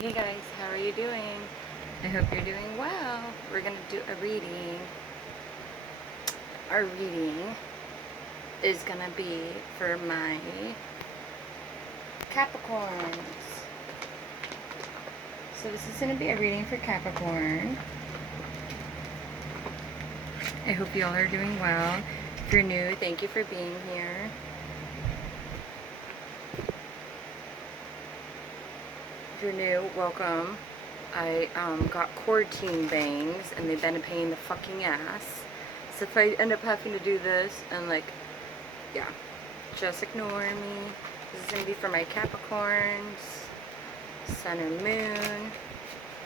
Hey guys, how are you doing? I hope you're doing well. We're gonna do a reading. Our reading is gonna be for my Capricorns. So this is gonna be a reading for Capricorn. I hope you all are doing well. If you're new, thank you for being here. If you're new, welcome. I got quarantine bangs and they've been a pain in the fucking ass. So if I end up having to do this and yeah, just ignore me. This is going to be for my Capricorns, Sun and Moon.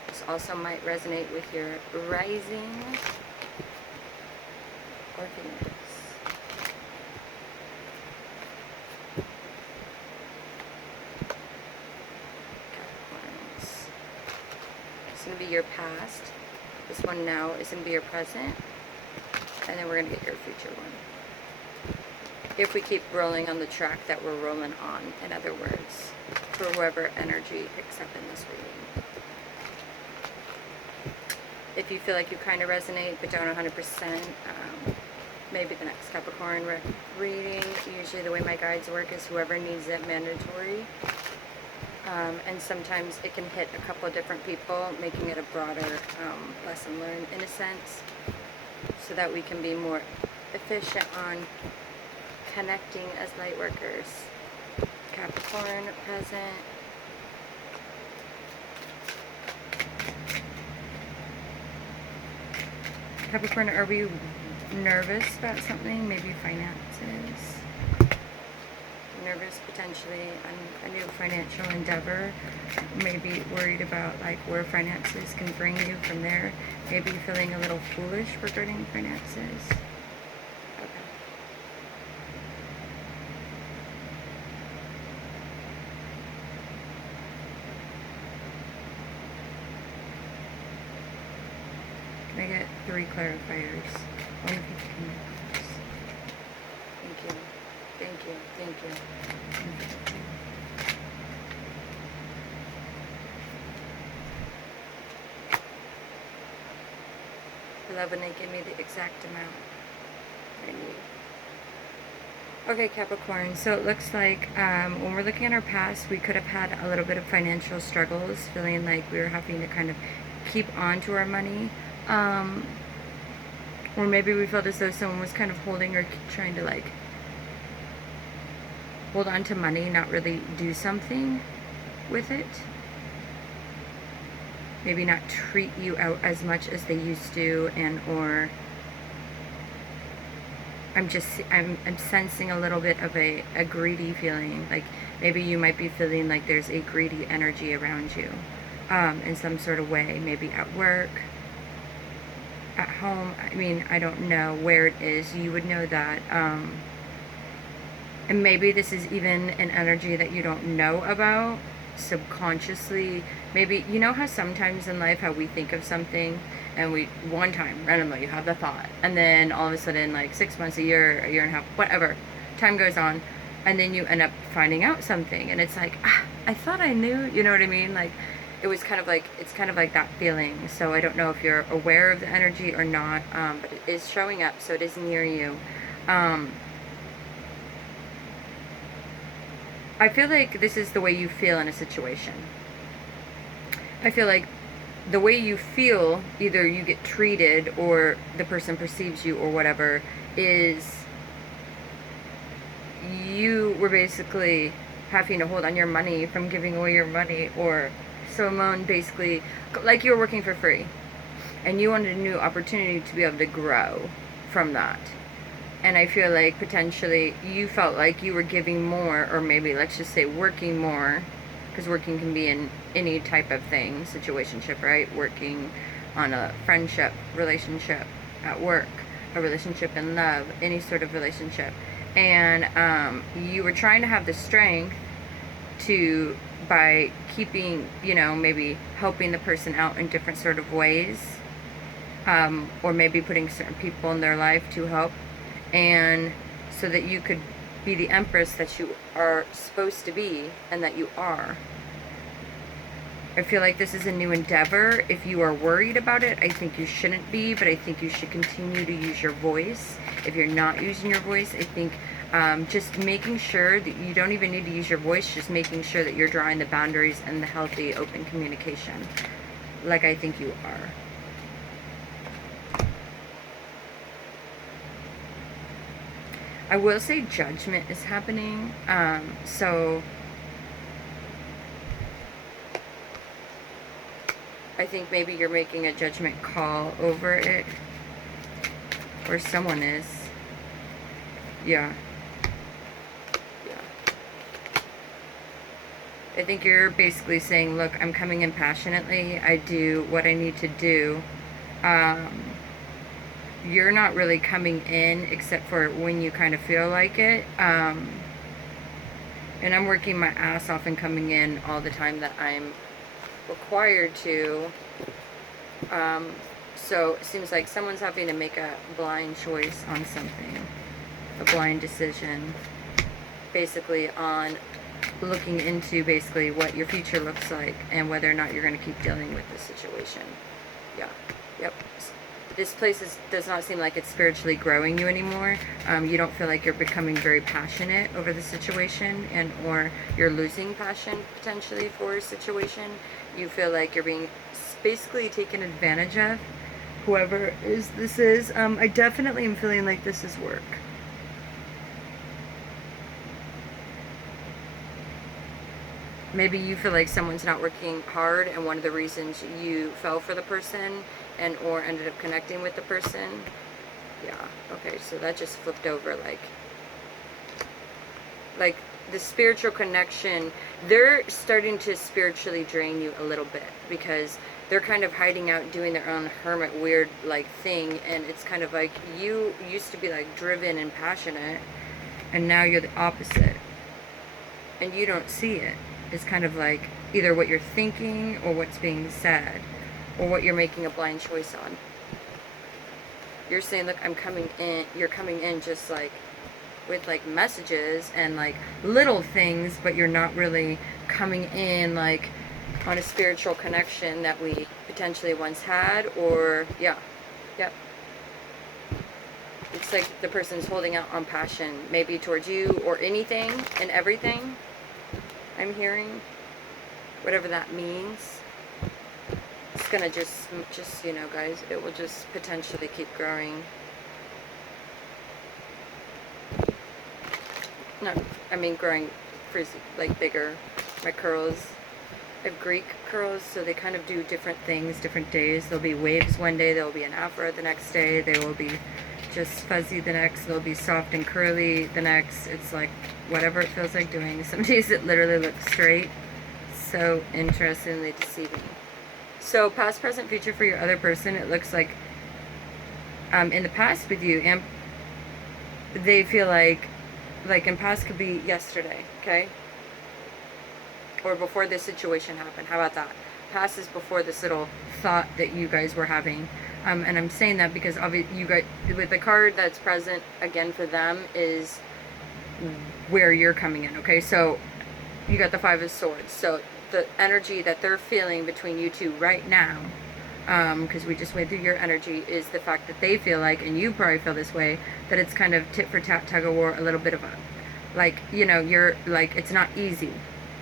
This also might resonate with your rising or Venus. It's going to be your past. This one now is going to be your present. And then we're going to get your future one. If we keep rolling on the track that we're rolling on, in other words, for whoever energy picks up in this reading. If you feel like you kind of resonate but don't 100%, maybe the next Capricorn reading. Usually the way my guides work is whoever needs it mandatory. And sometimes it can hit a couple of different people, making it a broader lesson learned in a sense, so that we can be more efficient on connecting as light workers. Capricorn present. Capricorn, are we nervous about something? Maybe finances? Nervous potentially on a new financial endeavor, maybe worried about like where finances can bring you from there, maybe feeling a little foolish regarding finances. Okay. Can I get 3 clarifiers? Only if you can. Thank you. Thank you. Thank you. I love when they give me the exact amount I need. Okay, Capricorn, so it looks like when we're looking at our past, we could have had a little bit of financial struggles, feeling like we were having to kind of keep on to our money. Or maybe we felt as though someone was kind of holding or trying to like hold on to money, not really do something with it. Maybe not treat you out as much as they used to, and or I'm sensing a little bit of a greedy feeling. Like maybe you might be feeling like there's a greedy energy around you in some sort of way, maybe at work, at home. I mean, I don't know where it is. You would know that. And maybe this is even an energy that you don't know about subconsciously. Maybe, you know how sometimes in life how we think of something and we, one time, randomly, you have the thought. And then all of a sudden, like 6 months, a year and a half, whatever, time goes on. And then you end up finding out something. And it's like, I thought I knew, you know what I mean? Like, it was kind of like, it's kind of like that feeling. So I don't know if you're aware of the energy or not, but it is showing up, so it is near you. I feel like this is the way you feel in a situation. I feel like the way you feel, either you get treated or the person perceives you or whatever, is you were basically having to hold on your money from giving away your money, or someone basically, like you were working for free and you wanted a new opportunity to be able to grow from that. And I feel like potentially you felt like you were giving more, or maybe let's just say working more, because working can be in any type of thing, situationship, right? Working on a friendship, relationship at work, a relationship in love, any sort of relationship. And you were trying to have the strength to, by keeping, you know, maybe helping the person out in different sort of ways, or maybe putting certain people in their life to help, and so that you could be the empress that you are supposed to be and that you are. I feel like this is a new endeavor. If you are worried about it, I think you shouldn't be, but I think you should continue to use your voice. If you're not using your voice, I think just making sure that you don't even need to use your voice, just making sure that you're drawing the boundaries and the healthy, open communication, like I think you are. I will say judgment is happening. So I think maybe you're making a judgment call over it, or someone is. Yeah. I think you're basically saying, look, I'm coming in passionately. I do what I need to do. You're not really coming in except for when you kind of feel like it. And I'm working my ass off and coming in all the time that I'm required to. So it seems like someone's having to make a blind choice on something. A blind decision. Basically on looking into basically what your future looks like and whether or not you're going to keep dealing with this situation. Yeah. Yep. This place does not seem like it's spiritually growing you anymore. You don't feel like you're becoming very passionate over the situation, and or you're losing passion potentially for a situation. You feel like you're being basically taken advantage of. Whoever this is, I definitely am feeling like this is work. Maybe you feel like someone's not working hard, and one of the reasons you fell for the person and or ended up connecting with the person. Yeah, okay, so that just flipped over like the spiritual connection, they're starting to spiritually drain you a little bit because they're kind of hiding out doing their own hermit weird like thing, and it's kind of like you used to be like driven and passionate, and now you're the opposite, and you don't see it. It's kind of like either what you're thinking or what's being said or what you're making a blind choice on. You're saying, look, I'm coming in, you're coming in just like with like messages and like little things, but you're not really coming in like on a spiritual connection that we potentially once had, or yeah, yep. It's like the person's holding out on passion, maybe towards you or anything and everything. I'm hearing, whatever that means. It's gonna just you know, guys, it will just potentially keep growing. No, I mean growing frizzy, like bigger. My curls, I have Greek curls, so they kind of do different things, different days. There'll be waves one day, there'll be an afro the next day, they will be just fuzzy the next, they'll be soft and curly the next. It's like whatever it feels like doing. Some days it literally looks straight. So interestingly deceiving. So past, present, future for your other person, it looks like in the past with you, and they feel like in past could be yesterday, okay? Or before this situation happened. How about that? Past is before this little thought that you guys were having. And I'm saying that because obviously you guys, with the card that's present again for them is where you're coming in, okay? So you got the Five of Swords. So the energy that they're feeling between you two right now, because we just went through your energy, is the fact that they feel like, and you probably feel this way, that it's kind of tit for tat, tug of war, a little bit of a, like, you know, you're like, it's not easy,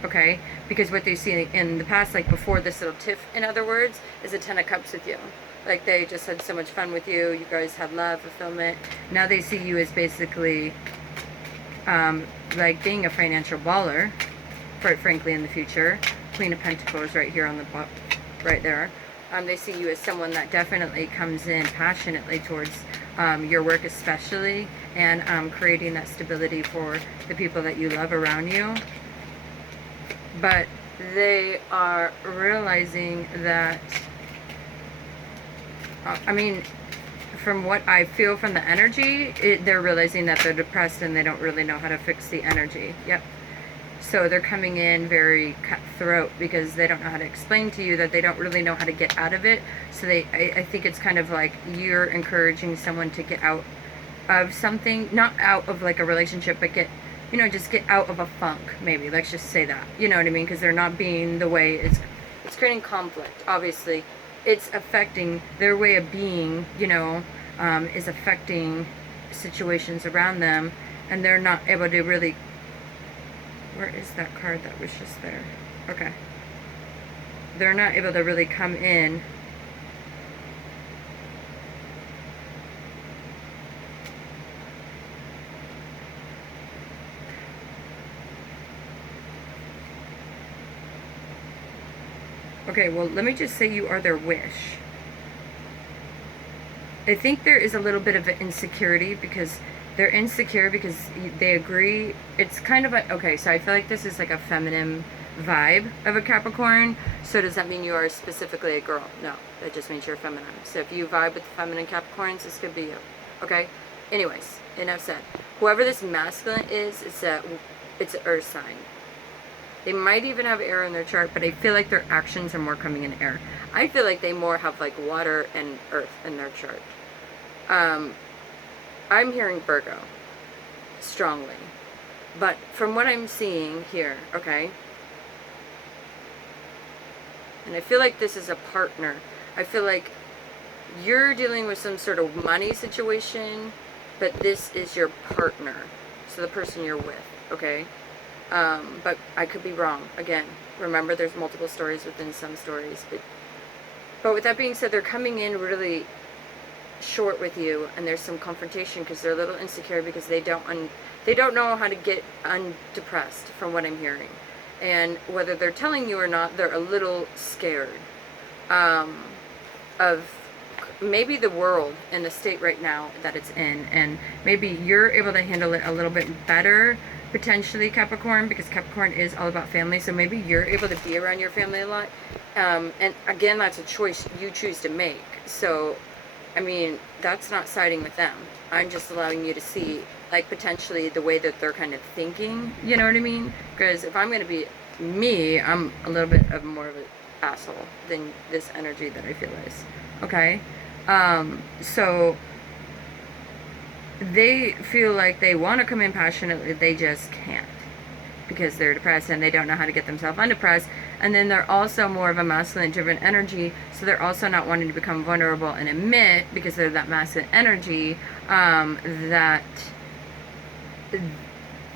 okay? Because what they see in the past, like before this little tiff, in other words, is a Ten of Cups with you. Like they just had so much fun with you, you guys had love, fulfillment. Now they see you as basically like being a financial baller, quite frankly, in the future. Queen of Pentacles right here on the right there. They see you as someone that definitely comes in passionately towards your work especially, and creating that stability for the people that you love around you. But they are realizing that, I mean, from what I feel from the energy, they're realizing that they're depressed and they don't really know how to fix the energy. Yep. So they're coming in very cutthroat because they don't know how to explain to you that they don't really know how to get out of it. So I think it's kind of like you're encouraging someone to get out of something, not out of like a relationship, but get, you know, just get out of a funk, maybe. Let's just say that. You know what I mean? Because they're not being the way it's It's creating conflict, obviously. It's affecting their way of being, you know, is affecting situations around them, and they're not able to really... Where is that card that was just there? Okay. They're not able to really come in Okay, well, let me just say you are their wish. I think there is a little bit of an insecurity because they're insecure because they agree. It's kind of a... Okay, so I feel like this is like a feminine vibe of a Capricorn. So does that mean you are specifically a girl? No, that just means you're feminine. So if you vibe with the feminine Capricorns, this could be you. Okay? Anyways, enough said. Whoever this masculine is, it's an earth sign. They might even have air in their chart, but I feel like their actions are more coming in air. I feel like they more have like water and earth in their chart. I'm hearing Virgo strongly. But from what I'm seeing here, okay, and I feel like this is a partner. I feel like you're dealing with some sort of money situation, but this is your partner. So the person you're with, okay? But I could be wrong. Again, remember there's multiple stories within some stories. But with that being said, they're coming in really short with you, and there's some confrontation because they're a little insecure because they don't know how to get undepressed, from what I'm hearing. And whether they're telling you or not, they're a little scared of maybe the world and the state right now that it's in, and maybe you're able to handle it a little bit better, potentially, Capricorn, because Capricorn is all about family. So maybe you're able to be around your family a lot, and again, that's a choice you choose to make. So I mean, that's not siding with them. I'm just allowing you to see, like, potentially the way that they're kind of thinking, you know what I mean? Because if I'm going to be me, I'm a little bit of more of an asshole than this energy that I feel is. Okay? So they feel like they want to come in passionately, they just can't because they're depressed and they don't know how to get themselves undepressed. And then they're also more of a masculine driven energy, so they're also not wanting to become vulnerable and admit, because they're that masculine energy, that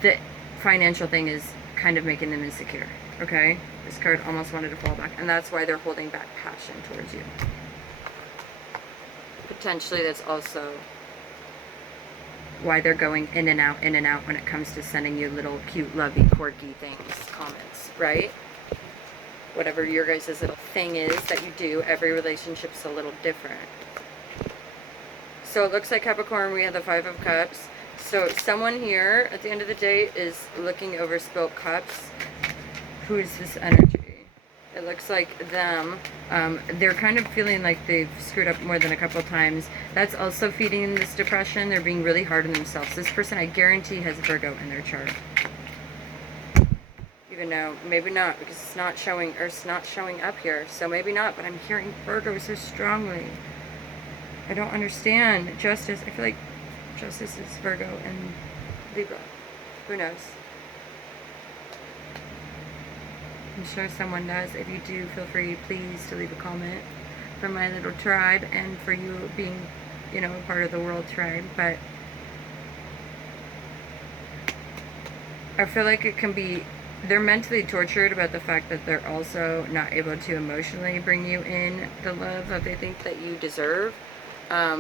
the financial thing is kind of making them insecure. Okay, this card almost wanted to fall back, and that's why they're holding back passion towards you. Potentially that's also why they're going in and out when it comes to sending you little cute, lovey, quirky things, comments, right? Whatever your guys' little thing is that you do, every relationship's a little different. So it looks like, Capricorn, we have the 5 of Cups. So someone here, at the end of the day, is looking over spilt cups. Who is this energy? It looks like them. They're kind of feeling like they've screwed up more than a couple of times. That's also feeding this depression. They're being really hard on themselves. This person, I guarantee, has Virgo in their chart. Even though, maybe not, because it's not showing, or it's not showing up here. So maybe not, but I'm hearing Virgo so strongly. I don't understand. Justice, I feel like Justice is Virgo and Libra. Who knows? I'm sure someone does. If you do, feel free, please, to leave a comment for my little tribe and for you being, you know, a part of the world tribe. But I feel like it can be, they're mentally tortured about the fact that they're also not able to emotionally bring you in the love that they think that you deserve,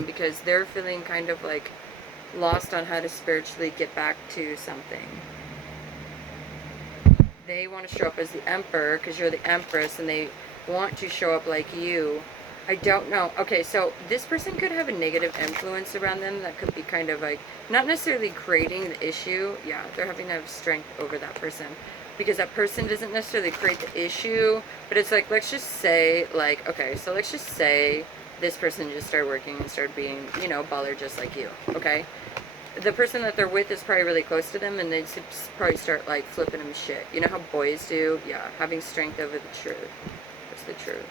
because they're feeling kind of like lost on how to spiritually get back to something. They want to show up as the Emperor because you're the Empress, and they want to show up like you. I don't know. Okay, so this person could have a negative influence around them that could be kind of like, not necessarily creating the issue. Yeah, they're having to have strength over that person, because that person doesn't necessarily create the issue, but it's like, let's just say, like, okay, so let's just say this person just started working and started being, you know, a baller just like you, okay? The person that they're with is probably really close to them, and they probably start like flipping them shit. You know how boys do? Yeah, having strength over the truth. That's the truth.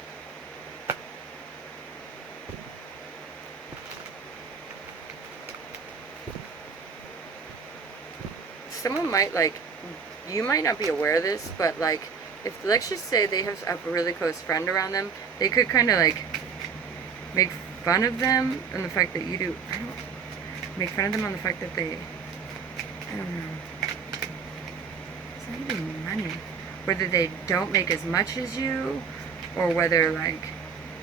Someone might, like, you might not be aware of this, but like if, let's just say they have a really close friend around them, they could kind of like make fun of them and the fact that you do, I don't, make fun of them on the fact that they, I don't know, it's not even money, whether they don't make as much as you, or whether like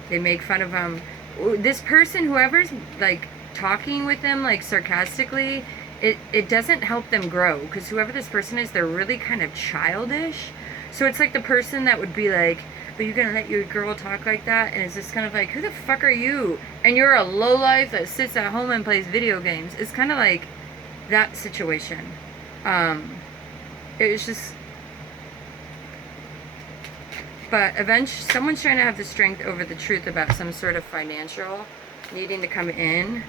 they make fun of them. This person, whoever's like talking with them like sarcastically, it doesn't help them grow, because whoever this person is, they're really kind of childish. So it's like the person that would be like, but you're gonna let your girl talk like that? And it's just kind of like, who the fuck are you? And you're a lowlife that sits at home and plays video games. It's kind of like that situation. It was just, but eventually someone's trying to have the strength over the truth about some sort of financial needing to come in.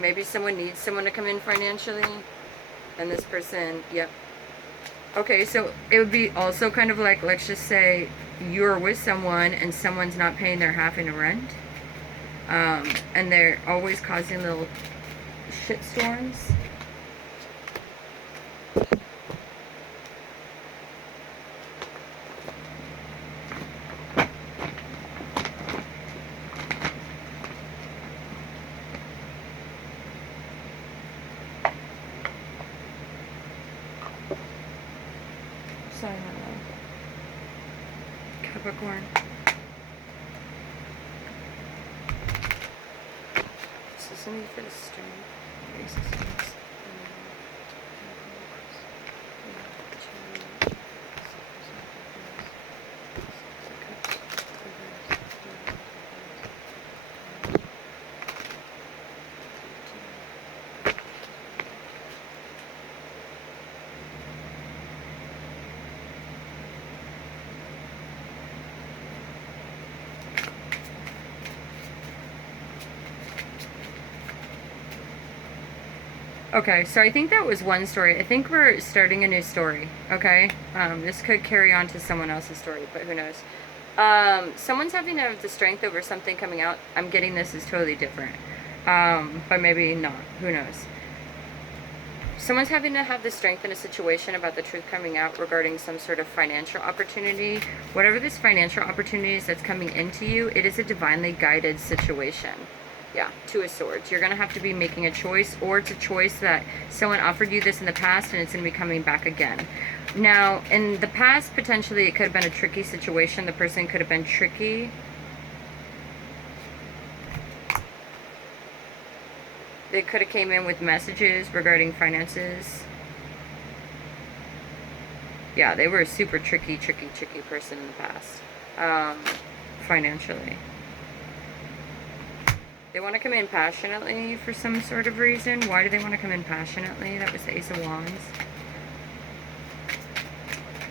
Maybe someone needs someone to come in financially, and this person, yep. Okay, so it would be also kind of like, let's just say you're with someone and someone's not paying their half in rent, and they're always causing little shit storms. Sorry, Capricorn. So somebody for the string. Okay, so I think that was one story. I think we're starting a new story, okay? This could carry on to someone else's story, but who knows? Someone's having to have the strength over something coming out. I'm getting this is totally different. But maybe not. Who knows? Someone's having to have the strength in a situation about the truth coming out regarding some sort of financial opportunity. Whatever this financial opportunity is that's coming into you, it is a divinely guided situation. Yeah, Two of Swords. You're going to have to be making a choice, or it's a choice that someone offered you this in the past and it's going to be coming back again. Now, in the past, potentially it could have been a tricky situation. The person could have been tricky. They could have came in with messages regarding finances. Yeah, they were a super tricky person in the past. Financially. They want to come in passionately for some sort of reason. Why do they want to come in passionately? That was the Ace of Wands.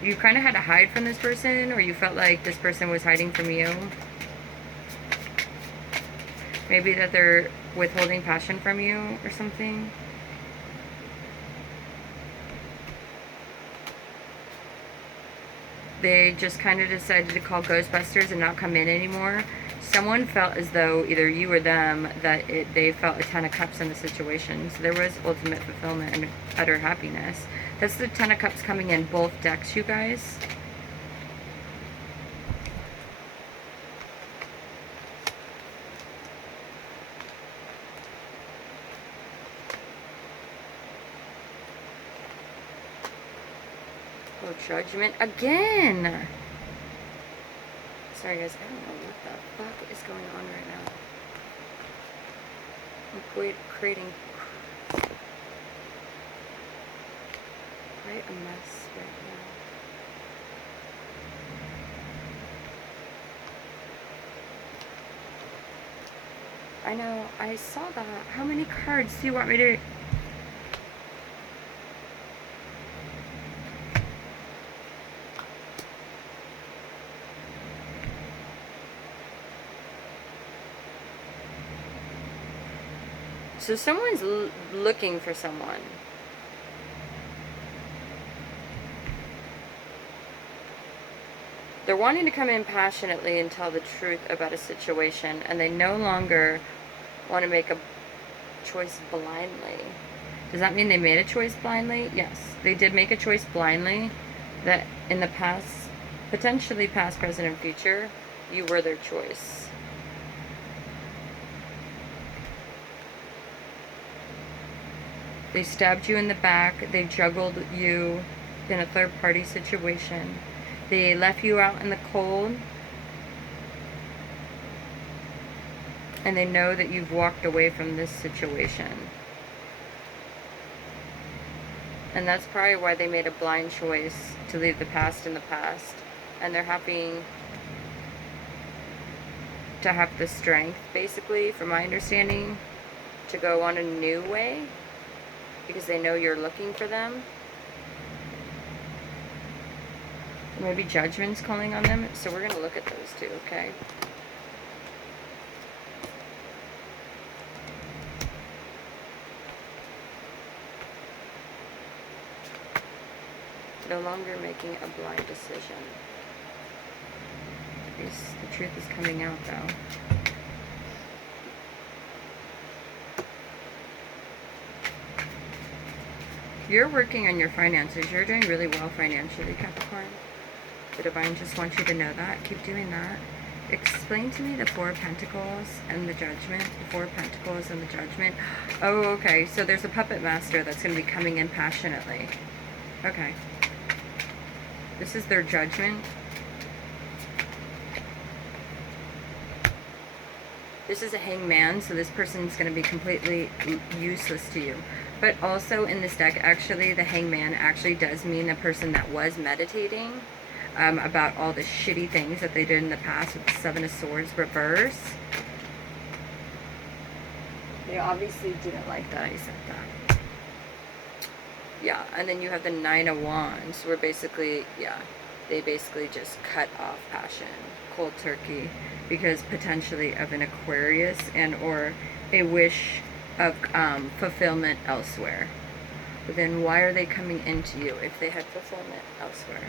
You kind of had to hide from this person, or you felt like this person was hiding from you. Maybe that they're withholding passion from you or something. They just kind of decided to call Ghostbusters and not come in anymore. Someone felt as though, either you or them, that they felt a Ten of Cups in the situation. So there was ultimate fulfillment and utter happiness. That's the Ten of Cups coming in both decks, you guys. Oh, Judgment again! Sorry guys, I don't know what the fuck is going on right now. I'm creating quite a mess right now. I know, I saw that. How many cards do you want me to... So someone's looking for someone. They're wanting to come in passionately and tell the truth about a situation, and they no longer want to make a choice blindly. Does that mean they made a choice blindly? Yes, they did make a choice blindly that in the past Potentially past, present, and future, you were their choice. They stabbed you in the back. They juggled you in a third-party situation. They left you out in the cold. And they know that you've walked away from this situation. And that's probably why they made a blind choice to leave the past in the past. And they're happy to have the strength, basically, from my understanding, to go on a new way. Because they know you're looking for them. Maybe judgment's calling on them. So we're going to look at those two, okay? No longer making a blind decision. The truth is coming out, though. You're working on your finances. You're doing really well financially, Capricorn. The Divine just wants you to know that. Keep doing that. Explain to me the Four of Pentacles and the Judgment. The Four of Pentacles and the Judgment. Oh, okay. So there's a puppet master that's going to be coming in passionately. Okay. This is their judgment. This is a hangman, so this person's going to be completely useless to you. But also in this deck, actually, the hangman actually does mean the person that was meditating about all the shitty things that they did in the past with the Seven of Swords reverse. They obviously didn't like that I said that. Yeah, and then you have the Nine of Wands, where basically, yeah, they basically just cut off passion, cold turkey, because potentially of an Aquarius and or a wish of fulfillment elsewhere. But then why are they coming into you if they had fulfillment elsewhere?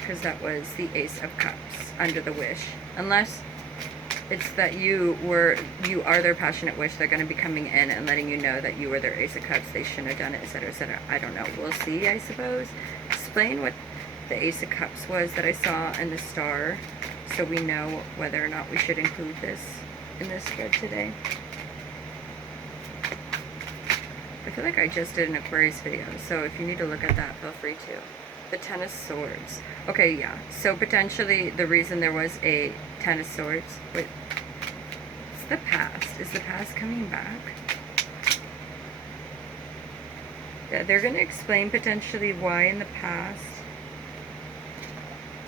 Because that was the Ace of Cups under the wish. Unless it's that you are their passionate wish, they're going to be coming in and letting you know that you were their Ace of Cups, they shouldn't have done it, etc., etc. I don't know. We'll see, I suppose. Explain what the Ace of Cups was that I saw in the star, so we know whether or not we should include this in this spread today. I feel like I just did an Aquarius video, so if you need to look at that, feel free to. The Ten of Swords. Okay, yeah. So potentially the reason there was a Ten of Swords. Wait. It's the past. Is the past coming back? Yeah, they're going to explain potentially why in the past.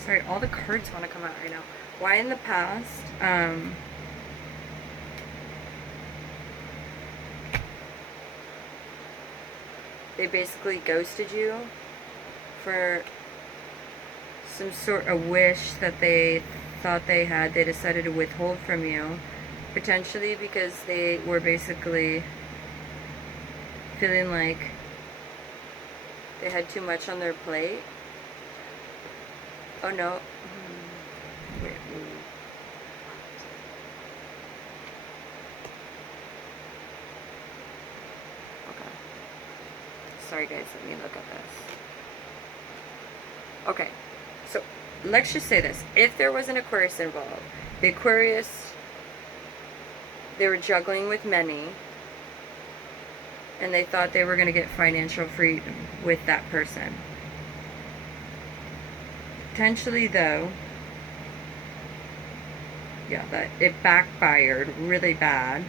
Sorry, all the cards want to come out right now. Why in the past, they basically ghosted you for some sort of wish that they thought they had. They decided to withhold from you, potentially because they were basically feeling like they had too much on their plate. Oh no. Wait. Okay. Sorry guys, let me look at this. Okay, so let's just say this. If there was an Aquarius involved, the Aquarius, they were juggling with many, and they thought they were going to get financial freedom with that person. Potentially, though, yeah, that it backfired really bad,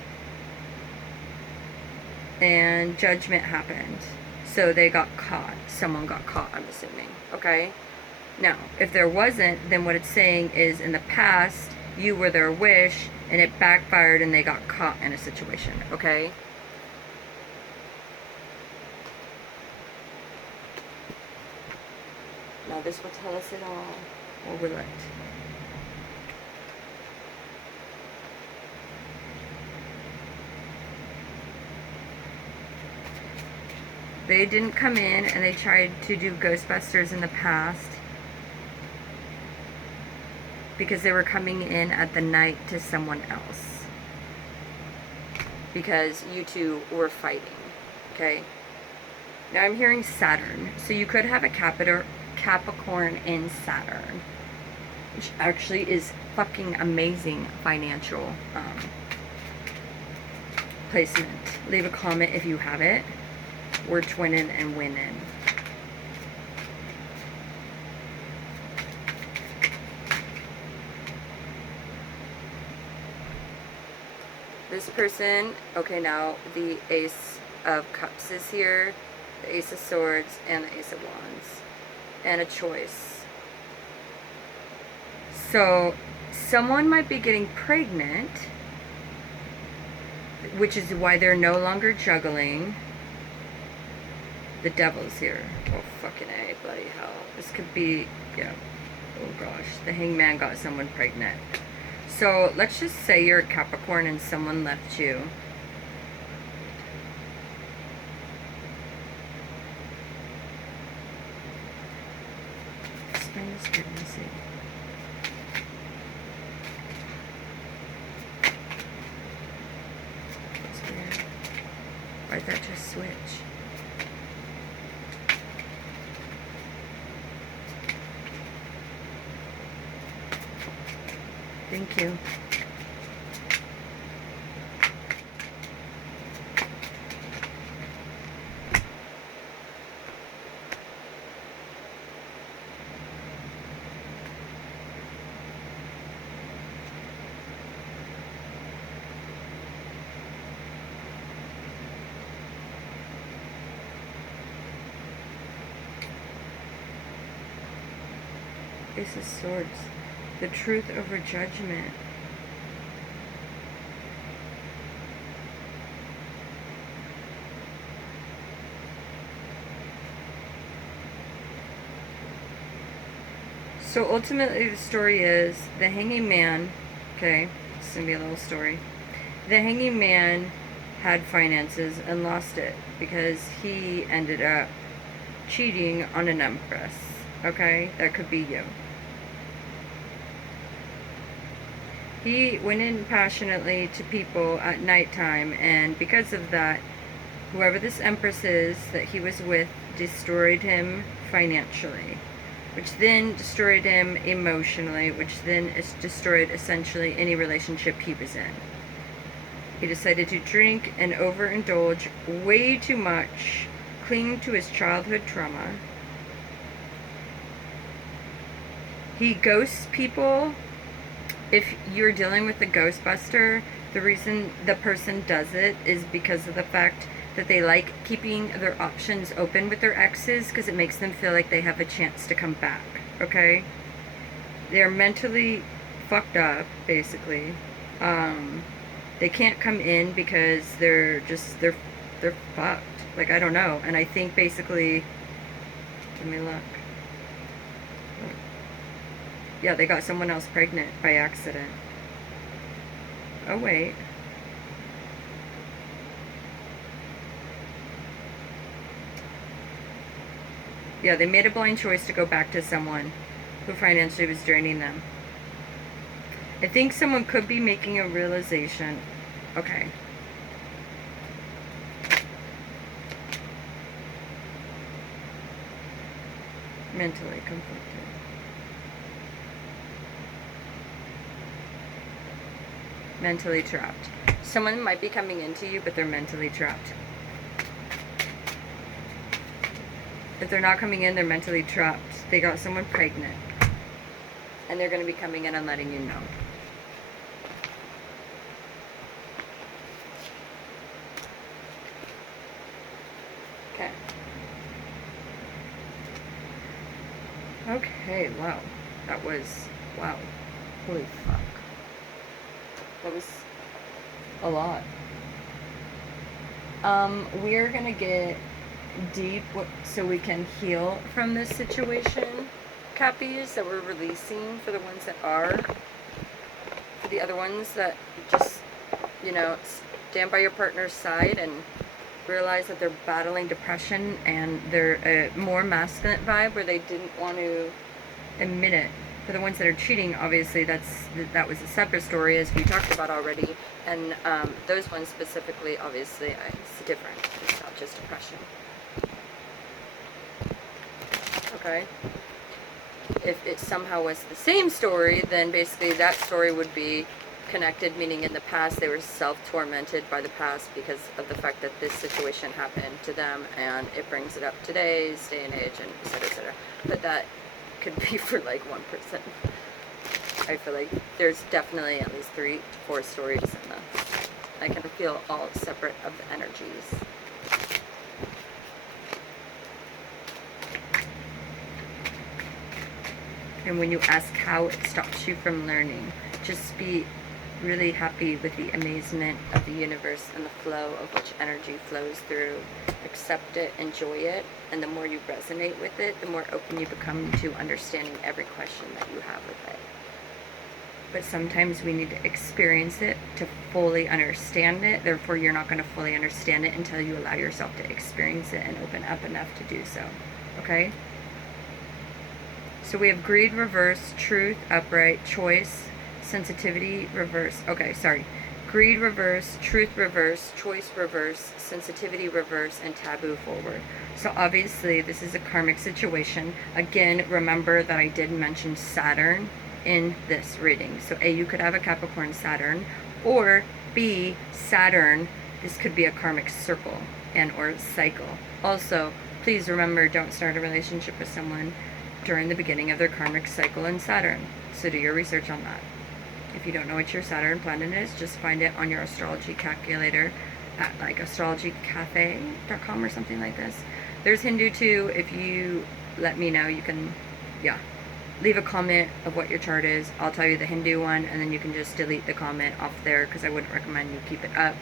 and judgment happened. So they got caught. Someone got caught, I'm assuming. Okay? Now, if there wasn't, then what it's saying is in the past, you were their wish, and it backfired, and they got caught in a situation. Okay? Now, this will tell us it all. Or will it? They didn't come in and they tried to do Ghostbusters in the past because they were coming in at the night to someone else. Because you two were fighting. Okay? Now I'm hearing Saturn. So you could have a Capricorn in Saturn, which actually is fucking amazing financial placement. Leave a comment if you have it. We're twinning and winning. This person, okay, now the Ace of Cups is here, the Ace of Swords, and the Ace of Wands, and a choice. So, someone might be getting pregnant, which is why they're no longer juggling. The Devil's here. Oh, fucking A, bloody hell. This could be, yeah, oh gosh, the Hangman got someone pregnant. So let's just say you're a Capricorn and someone left you. Spring is pregnancy. That's weird. Why'd that just switch? Thank you. Ace of Swords. The truth over judgment. So ultimately the story is the Hanging Man, okay, it's going to be a little story. The Hanging Man had finances and lost it because he ended up cheating on an empress, okay? That could be you. He went in passionately to people at nighttime, and because of that, whoever this empress is that he was with destroyed him financially, which then destroyed him emotionally, which then destroyed essentially any relationship he was in. He decided to drink and overindulge way too much, cling to his childhood trauma. He ghosts people. If you're dealing with the Ghostbuster, the reason the person does it is because of the fact that they like keeping their options open with their exes because it makes them feel like they have a chance to come back, okay? They're mentally fucked up, basically. They can't come in because they're fucked. Like, I don't know. And I think basically, give me luck. Yeah, they got someone else pregnant by accident. Oh, wait. Yeah, they made a blind choice to go back to someone who financially was draining them. I think someone could be making a realization. Okay. Mentally conflicted. Mentally trapped. Someone might be coming into you, but they're mentally trapped. If they're not coming in, they're mentally trapped. They got someone pregnant. And they're going to be coming in and letting you know. Okay. Okay, wow. That was, wow. Holy fuck. That was a lot. We're gonna get deep so we can heal from this situation, Cappies, that we're releasing for the ones that are. For the other ones that just, you know, stand by your partner's side and realize that they're battling depression and they're a more masculine vibe where they didn't want to admit it. For the ones that are cheating, obviously that was a separate story, as we talked about already, and those ones specifically, obviously, it's different. It's not just depression. Okay. if it somehow was the same story, then basically that story would be connected, meaning in the past they were self-tormented by the past because of the fact that this situation happened to them, and it brings it up today's day and age, and et cetera, et cetera. But that could be for like one person. I feel like there's definitely at least 3 to 4 stories in this. I can feel all separate of the energies. And when you ask how it stops you from learning, just be really happy with the amazement of the universe and the flow of which energy flows through. Accept it, enjoy it, and the more you resonate with it, the more open you become to understanding every question that you have with it. But sometimes we need to experience it to fully understand it. Therefore, you're not going to fully understand it until you allow yourself to experience it and open up enough to do so. Okay? So we have greed reverse, truth upright, choice, sensitivity reverse. Okay, sorry. Greed reverse, truth reverse, choice reverse, sensitivity reverse, and taboo forward. So obviously this is a karmic situation. Again, remember that I did mention Saturn in this reading. So A, you could have a Capricorn Saturn, or B, Saturn, this could be a karmic circle and or cycle. Also, please remember, don't start a relationship with someone during the beginning of their karmic cycle in Saturn. So do your research on that. If you don't know what your Saturn planet is, just find it on your astrology calculator at like astrologycafe.com or something like this. There's Hindu too. If you let me know, you can, leave a comment of what your chart is. I'll tell you the Hindu one, and then you can just delete the comment off there, because I wouldn't recommend you keep it up,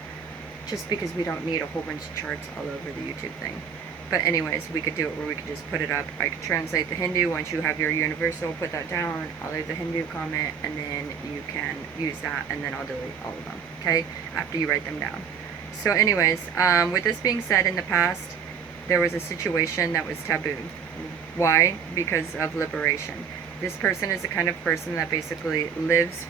just because we don't need a whole bunch of charts all over the YouTube thing. But anyways, we could do it where we could just put it up. I could translate the Hindu. Once you have your universal, put that down. I'll leave the Hindu comment, and then you can use that, and then I'll delete all of them, okay, after you write them down. So anyways, with this being said, in the past, there was a situation that was tabooed. Why? Because of liberation. This person is the kind of person that basically lives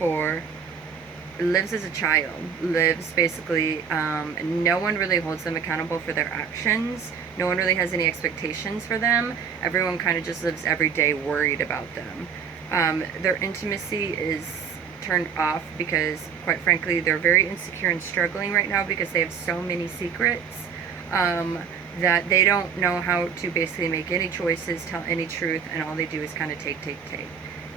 as a child, lives basically, no one really holds them accountable for their actions. No one really has any expectations for them. Everyone kind of just lives every day worried about them. Their intimacy is turned off because, quite frankly, they're very insecure and struggling right now because they have so many secrets that they don't know how to basically make any choices, tell any truth, and all they do is kind of take.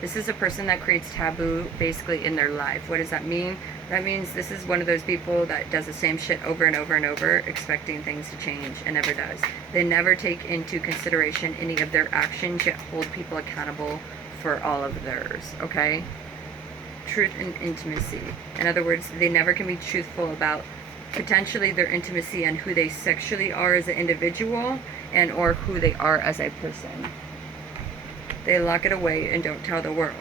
This is a person that creates taboo basically in their life. What does that mean? That means this is one of those people that does the same shit over and over and over, expecting things to change, and never does. They never take into consideration any of their actions, yet hold people accountable for all of theirs, okay? Truth and intimacy. In other words, they never can be truthful about potentially their intimacy and who they sexually are as an individual, and or who they are as a person. They lock it away and don't tell the world.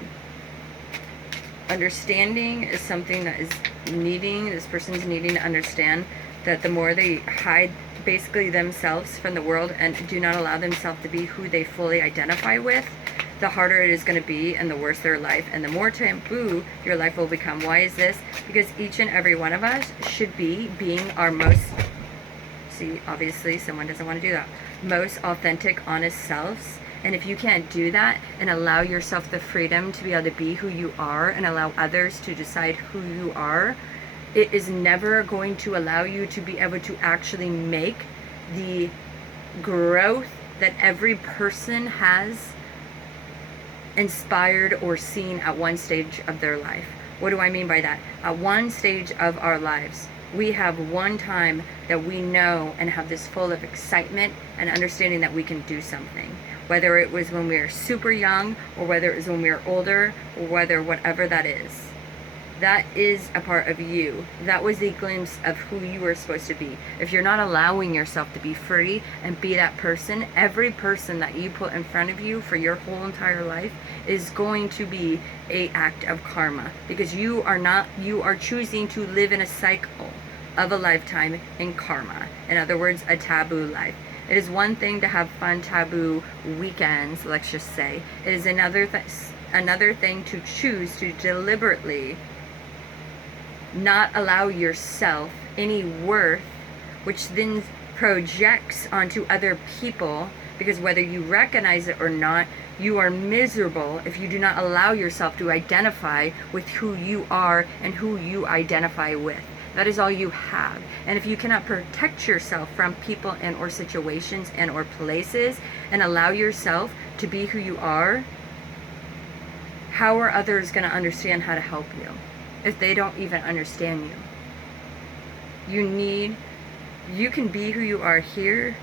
Understanding is something that is this person's needing to understand that the more they hide basically themselves from the world and do not allow themselves to be who they fully identify with, the harder it is going to be and the worse their life, and the more taboo your life will become. Why is this? Because each and every one of us should be being our most, obviously someone doesn't want to do that, most authentic, honest selves. And if you can't do that and allow yourself the freedom to be able to be who you are and allow others to decide who you are, it is never going to allow you to be able to actually make the growth that every person has inspired or seen at one stage of their life. What do I mean by that? At one stage of our lives, we have one time that we know and have this full of excitement and understanding that we can do something. Whether it was when we were super young, or whether it was when we were older, or whatever that is. That is a part of you. That was a glimpse of who you were supposed to be. If you're not allowing yourself to be free and be that person, every person that you put in front of you for your whole entire life is going to be an act of karma. Because you are choosing to live in a cycle of a lifetime in karma. In other words, a taboo life. It is one thing to have fun taboo weekends, let's just say. It is another thing to choose to deliberately not allow yourself any worth, which then projects onto other people Because whether you recognize it or not, you are miserable if you do not allow yourself to identify with who you are and who you identify with. That is all you have. And if you cannot protect yourself from people and or situations and or places and allow yourself to be who you are, how are others going to understand how to help you if they don't even understand you? You can be who you are here.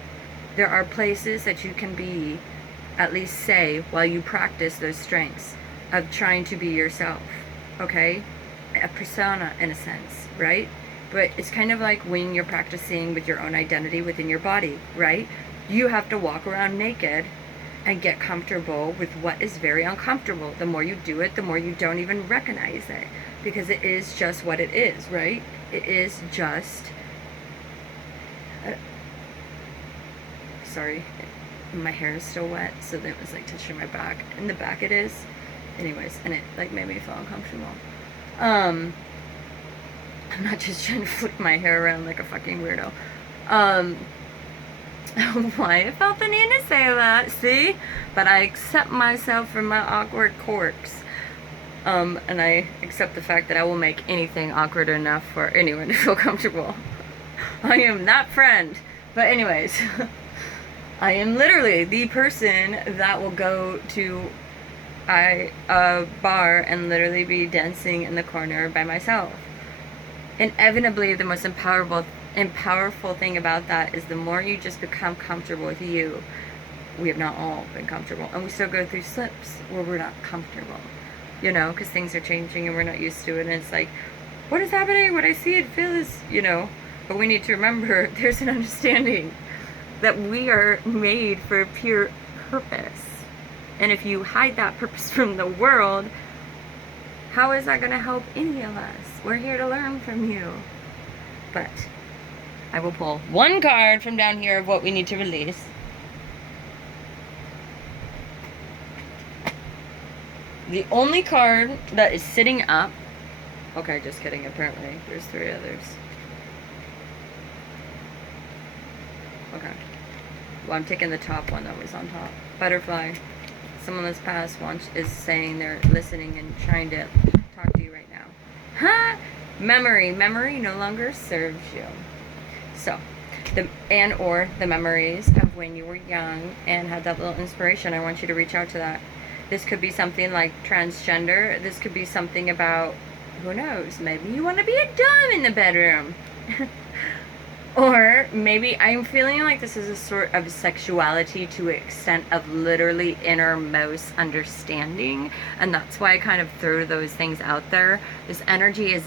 There are places that you can be, at least say, while you practice those strengths of trying to be yourself, okay? A persona in a sense, right? But it's kind of like when you're practicing with your own identity within your body, right? You have to walk around naked and get comfortable with what is very uncomfortable. The more you do it, the more you don't even recognize it, because it is just what it is, right? It is just... sorry, my hair is still wet, so that it was like touching my back. In the back it is. Anyways, and it like made me feel uncomfortable. I'm not just trying to flip my hair around like a fucking weirdo. Why I felt the need to say that, see? But I accept myself for my awkward quirks. And I accept the fact that I will make anything awkward enough for anyone to feel comfortable. I am that friend. But anyways, I am literally the person that will go to a bar and literally be dancing in the corner by myself. Inevitably, the most powerful thing about that is the more you just become comfortable with you. We have not all been comfortable, and we still go through slips where we're not comfortable, you know, because things are changing and we're not used to it, and it's like, what is happening? What I see and feel is, you know, but we need to remember there's an understanding that we are made for a pure purpose, and if you hide that purpose from the world, how is that going to help any of us? We're here to learn from you. But I will pull one card from down here of what we need to release. The only card that is sitting up... okay, just kidding, apparently. There's 3 others. Okay. Well, I'm taking the top one that was on top. Butterfly. Someone that's passed is saying they're listening and trying to talk to you right now. Huh? Memory. Memory no longer serves you. So, the memories of when you were young and had that little inspiration, I want you to reach out to that. This could be something like transgender. This could be something about, who knows, maybe you want to be a dom in the bedroom. Or maybe I'm feeling like this is a sort of sexuality to an extent of literally innermost understanding. And that's why I kind of throw those things out there. This energy is,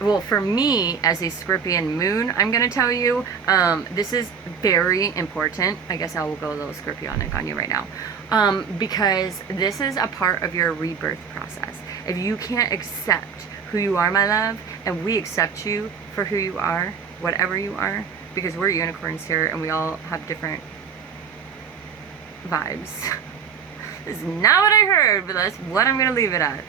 well, for me, as a Scorpion moon, I'm going to tell you, this is very important. I guess I will go a little Scorpionic on you right now. Because this is a part of your rebirth process. If you can't accept who you are, my love, and we accept you for who you are, whatever you are, because we're unicorns here and we all have different vibes. This is not what I heard, but that's what I'm going to leave it at.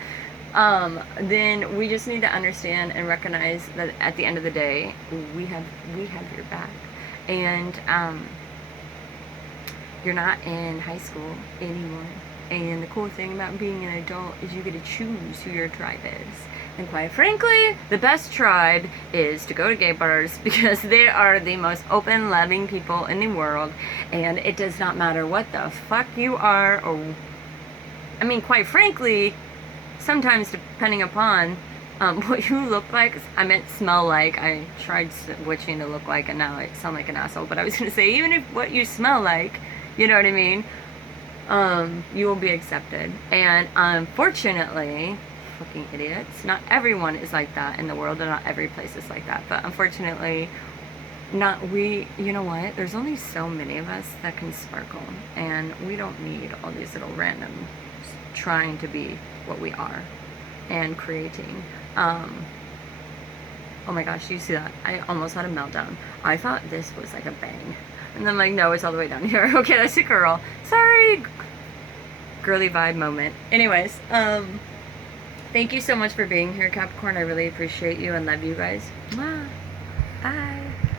Then we just need to understand and recognize that at the end of the day, we have your back. And you're not in high school anymore. And the cool thing about being an adult is you get to choose who your tribe is. And quite frankly, the best tribe is to go to gay bars, because they are the most open, loving people in the world. And it does not matter what the fuck you are, or, I mean, quite frankly, sometimes depending upon what you look like, I meant smell like, I tried switching to look like, and now I sound like an asshole, but I was going to say, even if what you smell like, you know what I mean, you will be accepted. And unfortunately, fucking idiots, not everyone is like that in the world, and not every place is like that, but unfortunately, you know what, there's only so many of us that can sparkle, and we don't need all these little random trying to be what we are and creating. Oh my gosh, you see that? I almost had a meltdown. I thought this was like a bang, and then like, no, it's all the way down here. Okay, that's a girl. Sorry. Girly vibe moment. Anyways, thank you so much for being here, Capricorn. I really appreciate you and love you guys. Mwah. Bye.